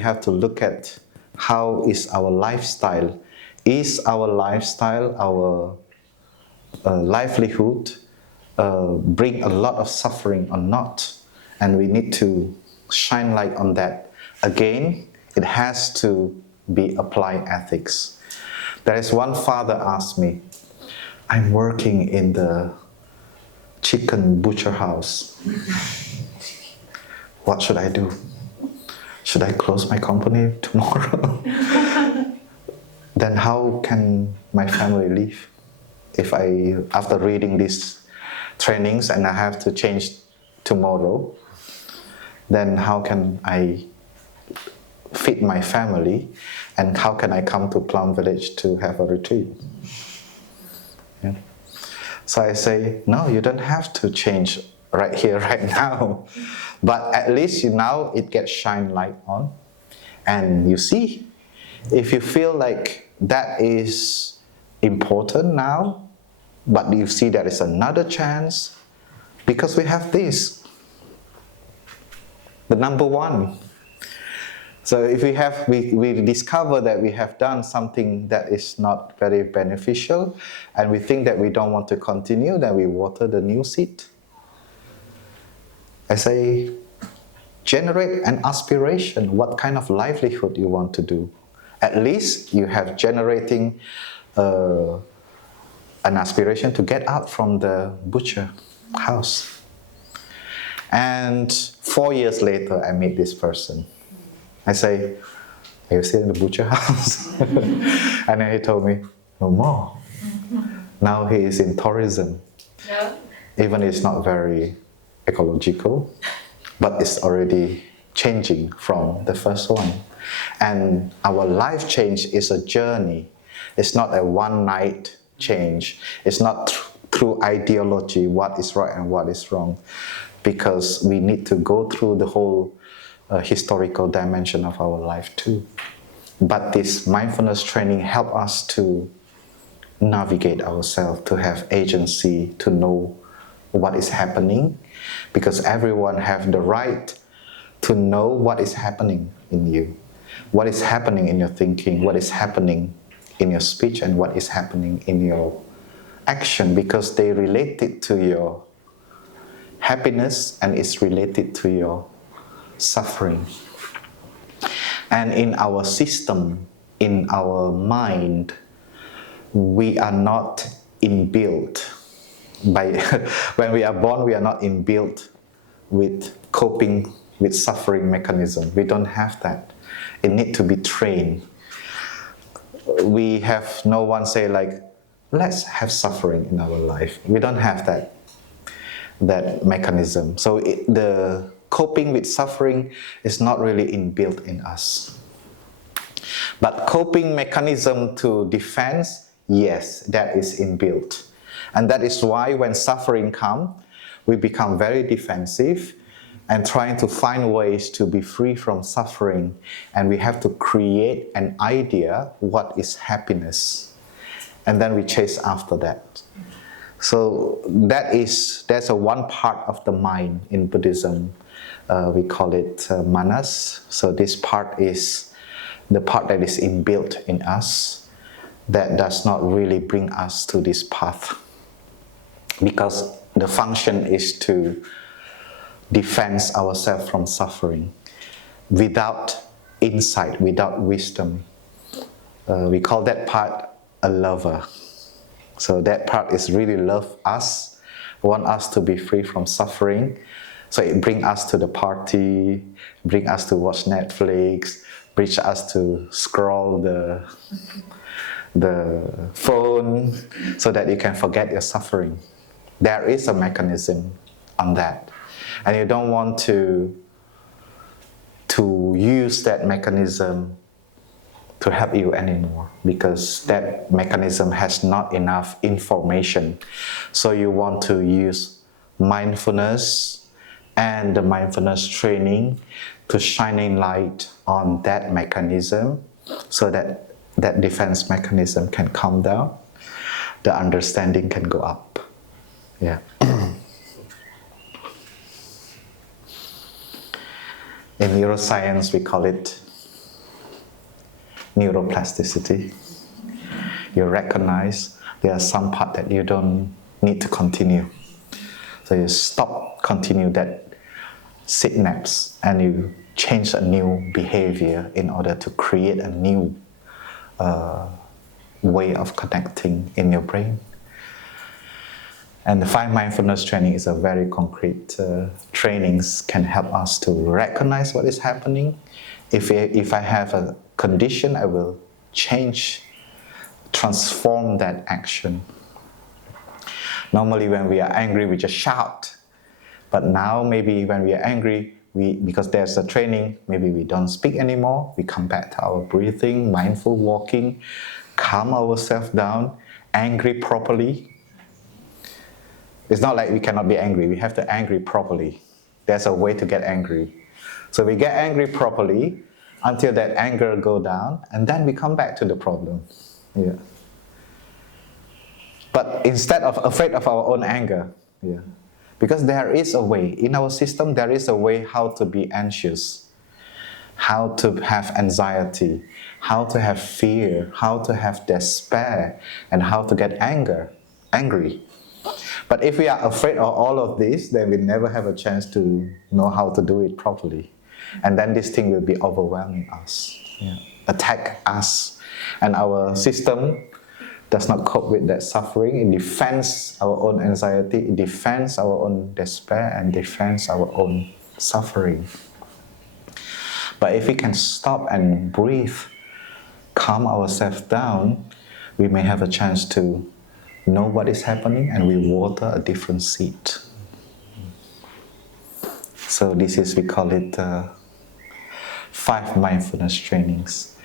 have to look at how is our lifestyle. Is our lifestyle, our livelihood, bring a lot of suffering or not? And we need to shine light on that. Again, it has to be applied ethics. There is one father asked me, I'm working in the chicken butcher house. What should I do? Should I close my company tomorrow? Then how can my family live? If after reading these trainings and I have to change tomorrow, then how can I feed my family, and how can I come to Plum Village to have a retreat? Yeah. So I say, no, you don't have to change right here, right now. But at least now it gets shine light on. And you see, if you feel like that is important now, but you see there is another chance, because we have this, the number one. So if we discover that we have done something that is not very beneficial, and we think that we don't want to continue, then we water the new seed. I say, generate an aspiration, what kind of livelihood you want to do. At least you have generating an aspiration to get out from the butcher house. And 4 years later, I meet this person. I say, are you still in the butcher house? And then he told me, no more. Now he is in tourism. Yeah. Even it's not very ecological, but it's already changing from the first one. And our life change is a journey. It's not a one night change. It's not through ideology, what is right and what is wrong. Because we need to go through the whole historical dimension of our life too. But this mindfulness training helps us to navigate ourselves, to have agency, to know what is happening, because everyone has the right to know what is happening in you, what is happening in your thinking, what is happening in your speech, and what is happening in your action, because they relate it to your happiness and it's related to your suffering. And in our system, in our mind, we are not inbuilt. When we are born, we are not inbuilt with coping with suffering mechanism. We don't have that. It needs to be trained. We have no one say like, let's have suffering in our life. We don't have that mechanism. So the coping with suffering is not really inbuilt in us. But coping mechanism to defense, yes, that is inbuilt. And that is why when suffering comes, we become very defensive and trying to find ways to be free from suffering. And we have to create an idea what is happiness. And then we chase after that. So that's a one part of the mind in Buddhism. We call it manas. So this part is the part that is inbuilt in us that does not really bring us to this path. Because the function is to defend ourselves from suffering without insight, without wisdom. We call that part a lover. So that part is really love us, want us to be free from suffering. So it brings us to the party, bring us to watch Netflix, brings us to scroll the phone so that you can forget your suffering. There is a mechanism on that. And you don't want to use that mechanism to help you anymore, because that mechanism has not enough information. So you want to use mindfulness and the mindfulness training to shining light on that mechanism so that that defense mechanism can come down, the understanding can go up. Yeah. In neuroscience, we call it neuroplasticity. You recognize there are some part that you don't need to continue. So you continue that synapse, and you change a new behavior in order to create a new way of connecting in your brain. And the 5 mindfulness training is a very concrete trainings, can help us to recognize what is happening. If I have a condition, I will transform that action. Normally when we are angry, we just shout. But now maybe when we are angry, because there's a training, maybe we don't speak anymore. We come back to our breathing, mindful walking, calm ourselves down, angry properly. It's not like we cannot be angry. We have to angry properly. There's a way to get angry. So we get angry properly until that anger go down, and then we come back to the problem. Yeah. But instead of afraid of our own anger, yeah, because there is a way in our system. There is a way how to be anxious, how to have anxiety, how to have fear, how to have despair, and how to get angry. But if we are afraid of all of this, then we never have a chance to know how to do it properly. And then this thing will be overwhelming us, yeah, attack us. And our system does not cope with that suffering. It defends our own anxiety, it defends our own despair, and defends our own suffering. But if we can stop and breathe, calm ourselves down, we may have a chance to know what is happening, and we water a different seed. So this is, we call it 5 mindfulness trainings.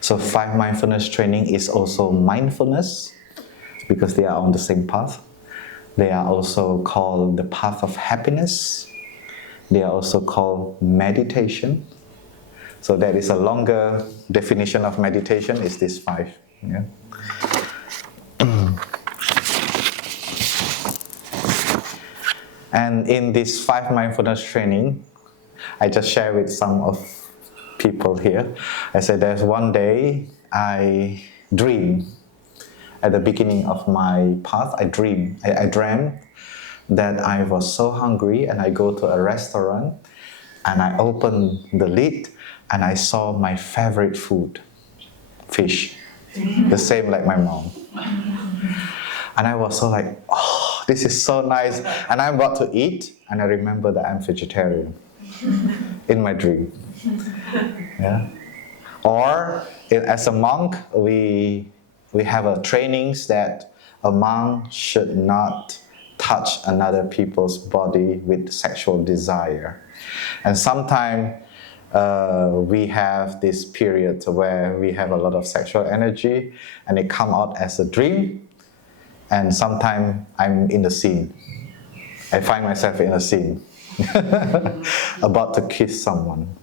So 5 mindfulness training is also mindfulness, because they are on the same path. They are also called the path of happiness. They are also called meditation. So there is a longer definition of meditation, is this 5. Yeah. And in this 5 mindfulness training, I just share with some of people here. I said there's one day I dream. At the beginning of my path, I dreamed that I was so hungry, and I go to a restaurant and I open the lid and I saw my favorite food, fish, the same like my mom. And I was so like, oh, this is so nice. And I'm about to eat, and I remember that I'm vegetarian in my dream. Yeah. Or as a monk, we have a trainings that a monk should not touch another people's body with sexual desire. And sometimes we have this period where we have a lot of sexual energy, and it come out as a dream. And sometimes I'm in the scene. I find myself in a scene, about to kiss someone.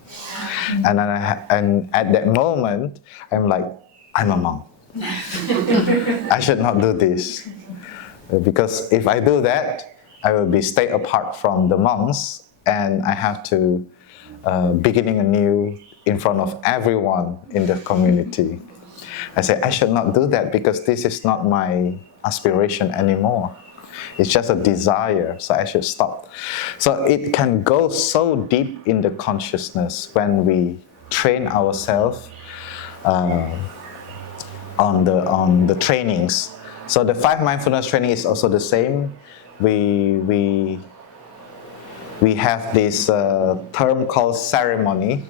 And at that moment, I'm like, I'm a monk. I should not do this. Because if I do that, I will stay apart from the monks, and I have to beginning anew in front of everyone in the community. I say, I should not do that, because this is not my aspiration anymore. It's just a desire, so I should stop. So it can go so deep in the consciousness when we train ourselves on the trainings. So the 5 mindfulness training is also the same. We have this term called ceremony.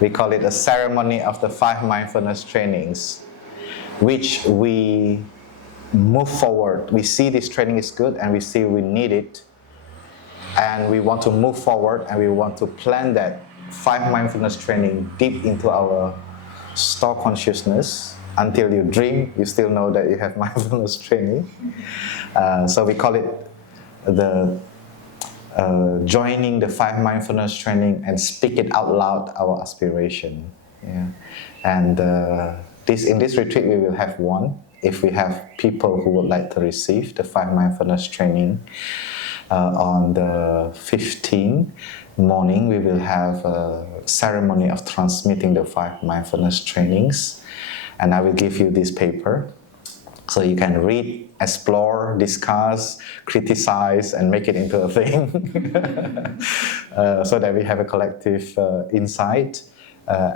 We call it a ceremony of the 5 mindfulness trainings, which we move forward. We see this training is good, and we see we need it, and we want to move forward, and we want to plan that 5 mindfulness training deep into our store consciousness. Until you dream, you still know that you have mindfulness training. So we call it the joining the 5 mindfulness training and speak it out loud, our aspiration. Yeah. And in this retreat we will have one. If we have people who would like to receive the 5 mindfulness training on the 15th, morning, we will have a ceremony of transmitting the 5 mindfulness trainings. And I will give you this paper. So you can read, explore, discuss, criticize, and make it into a thing. So that we have a collective insight.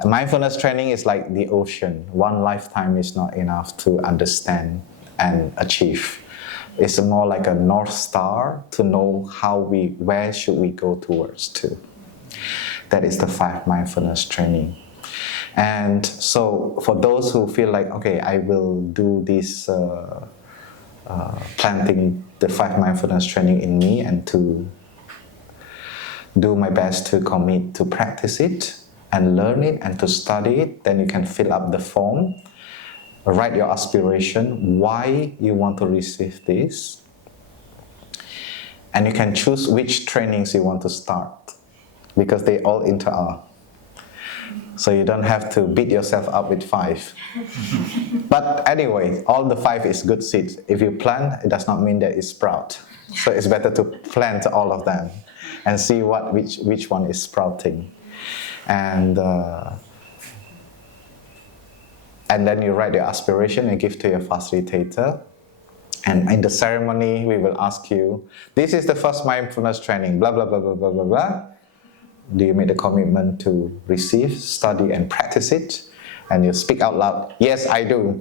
Mindfulness training is like the ocean. One lifetime is not enough to understand and achieve. It's more like a North Star to know where should we go towards to. That is the 5 mindfulness training. And so for those who feel like, okay, I will do this planting the 5 mindfulness training in me and to do my best to commit to practice it and learn it and to study it, then you can fill up the form, write your aspiration, why you want to receive this, and you can choose which trainings you want to start because they all inter-are. So you don't have to beat yourself up with 5. But anyway, all the 5 is good seeds. If you plant, it does not mean that it sprout. So it's better to plant all of them and see which one is sprouting. And then you write your aspiration and give to your facilitator. And in the ceremony, we will ask you, this is the first mindfulness training, blah, blah, blah, blah, blah, blah, blah. Do you make the commitment to receive, study, and practice it? And you speak out loud, yes, I do.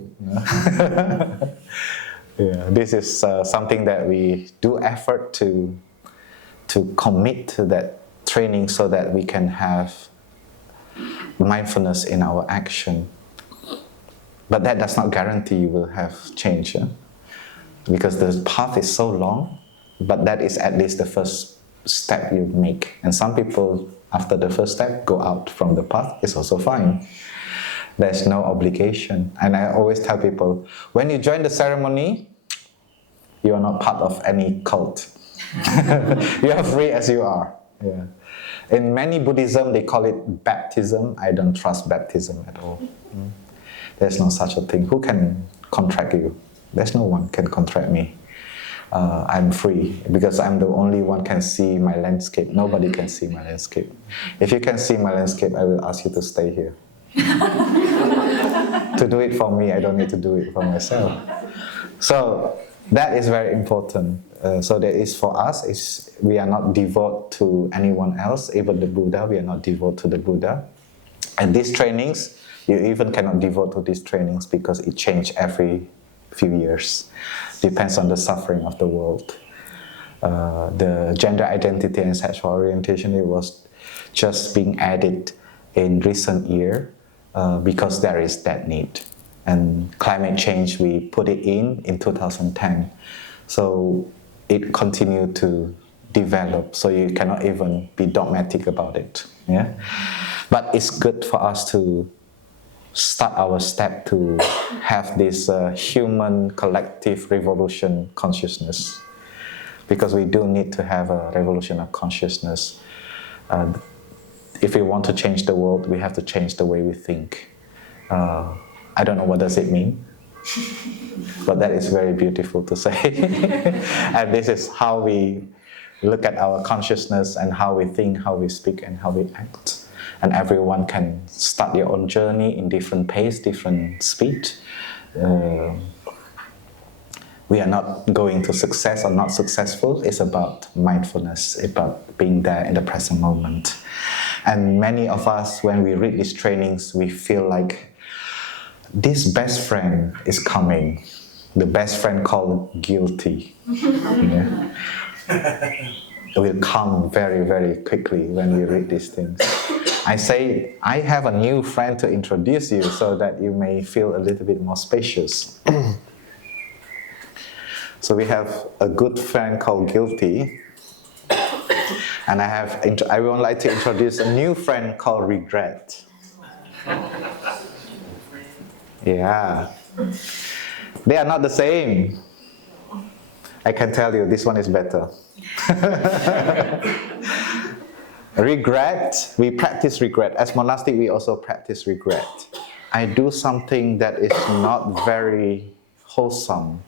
Yeah, this is something that we do effort to commit to that training so that we can have mindfulness in our action. But that does not guarantee you will have change. Because the path is so long, but that is at least the first step you make. And some people, after the first step, go out from the path. It's also fine. There's no obligation. And I always tell people, when you join the ceremony, you are not part of any cult. You are free as you are. Yeah. In many Buddhism, they call it baptism. I don't trust baptism at all. There's no such a thing. Who can contract you? There's no one can contract me. I'm free because I'm the only one can see my landscape. Nobody can see my landscape. If you can see my landscape, I will ask you to stay here. To do it for me, I don't need to do it for myself. So that is very important. So that is for us, we are not devoted to anyone else, even the Buddha, we are not devoted to the Buddha. And these trainings, you even cannot devote to these trainings because it changes every few years. Depends on the suffering of the world. The gender identity and sexual orientation, it was just being added in recent year because there is that need. And climate change, we put it in 2010. So it continued to develop, so you cannot even be dogmatic about it. Yeah? But it's good for us to start our step to have this human collective revolution consciousness, because we do need to have a revolution of consciousness. If we want to change the world, we have to change the way we think. I don't know what does it mean, but that is very beautiful to say. And this is how we look at our consciousness and how we think, how we speak, and how we act. And everyone can start their own journey in different pace, different speed. We are not going to success or not successful. It's about mindfulness, about being there in the present moment. And many of us, when we read these trainings, we feel like this best friend is coming. The best friend called guilty. Yeah. It will come very, very quickly when we read these things. I say, I have a new friend to introduce you so that you may feel a little bit more spacious. So we have a good friend called guilty. And I would like to introduce a new friend called regret. Yeah. They are not the same. I can tell you, this one is better. Regret, we practice regret. As monastic, we also practice regret. I do something that is not very wholesome,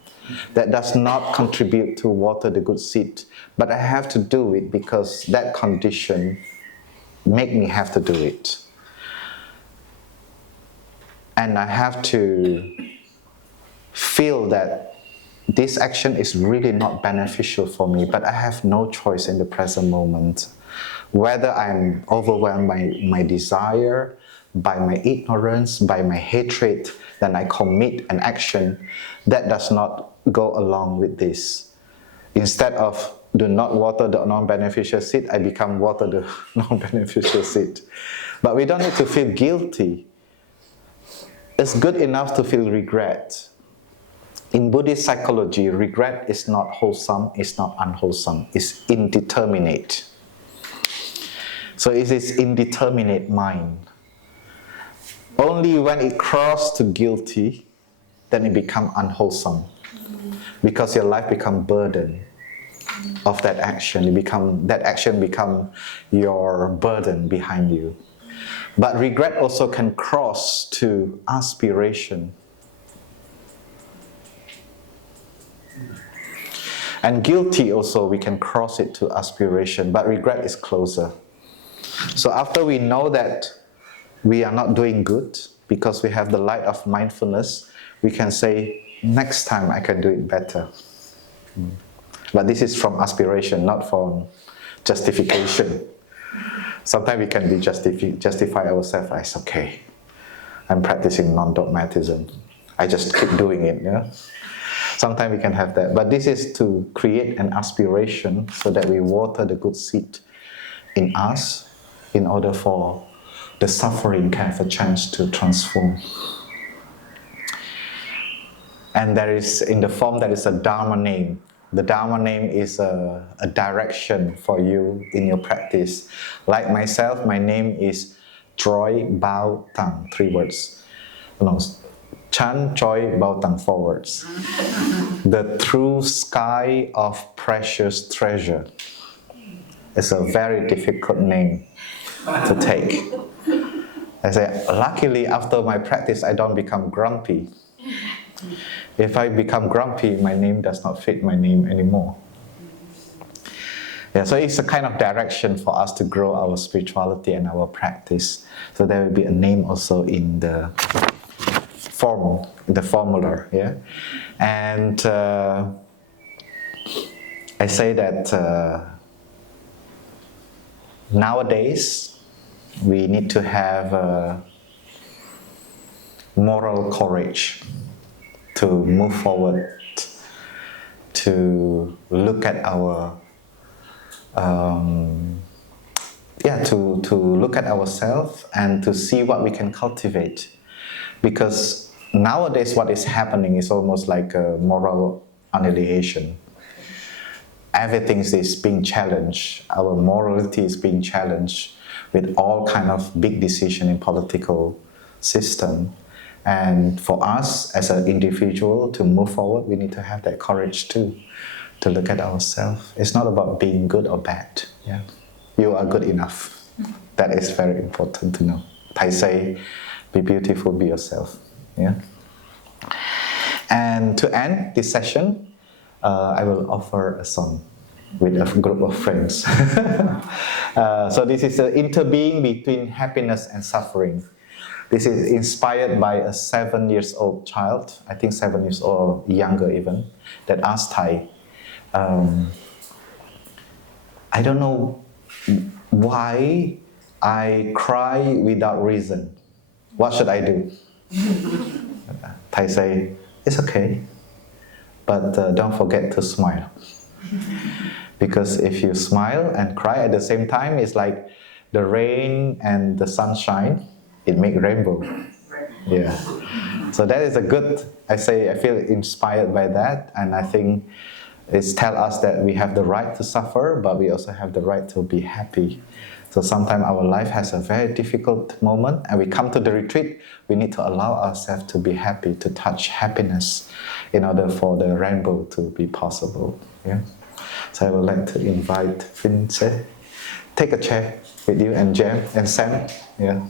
that does not contribute to water the good seed, but I have to do it because that condition make me have to do it. And I have to feel that this action is really not beneficial for me, but I have no choice in the present moment. Whether I'm overwhelmed by my desire, by my ignorance, by my hatred, then I commit an action that does not go along with this. Instead of do not water the non-beneficial seed, I become water the non-beneficial seed. But we don't need to feel guilty. It's good enough to feel regret. In Buddhist psychology, regret is not wholesome, it's not unwholesome, it's indeterminate. So it is indeterminate mind. Only when it crosses to guilty, then it becomes unwholesome. Because your life becomes burden of that action. That action becomes your burden behind you. But regret also can cross to aspiration. And guilty also, we can cross it to aspiration, but regret is closer. So after we know that we are not doing good, because we have the light of mindfulness, we can say, next time I can do it better. But this is from aspiration, not from justification. Sometimes we can be justify ourselves as, okay, I'm practicing non-dogmatism. I just keep doing it. Yeah? Sometimes we can have that. But this is to create an aspiration so that we water the good seed in us in order for the suffering can have a chance to transform. And there is, in the form, there is a Dharma name. The Dharma name is a direction for you in your practice. Like myself, my name is Troy Bao Tang, 3 words. No, Chan Choi Bao Tang, 4 words. The true sky of precious treasure. It's a very difficult name to take. I say, luckily after my practice, I don't become grumpy. If I become grumpy, my name does not fit my name anymore. Yeah, so it's a kind of direction for us to grow our spirituality and our practice. So there will be a name also in the form, the formula. Yeah, and I say that nowadays we need to have moral courage to move forward, to look at our, to look at ourselves and to see what we can cultivate. Because nowadays what is happening is almost like a moral annihilation. Everything is being challenged. Our morality is being challenged with all kind of big decisions in political system. And for us as an individual to move forward, we need to have that courage too, to look at ourselves. It's not about being good or bad. Yeah, you are good enough. That is very important to know. Thai say, be beautiful, be yourself. Yeah. And to end this session, I will offer a song with a group of friends. So this is the interbeing between happiness and suffering. This is inspired by a 7-year-old child, I think 7 years old or younger even, that asked Thai, I don't know why I cry without reason. What should I do? Thai say, it's okay, but don't forget to smile. Because if you smile and cry at the same time, it's like the rain and the sunshine, it makes rainbow. Yeah. So that is a good, I feel inspired by that, and I think it's tell us that we have the right to suffer, but we also have the right to be happy. So sometimes our life has a very difficult moment, and we come to the retreat, we need to allow ourselves to be happy, to touch happiness in order for the rainbow to be possible. Yeah. So I would like to invite Vince, take a chair with you and Jem and Sam. Yeah.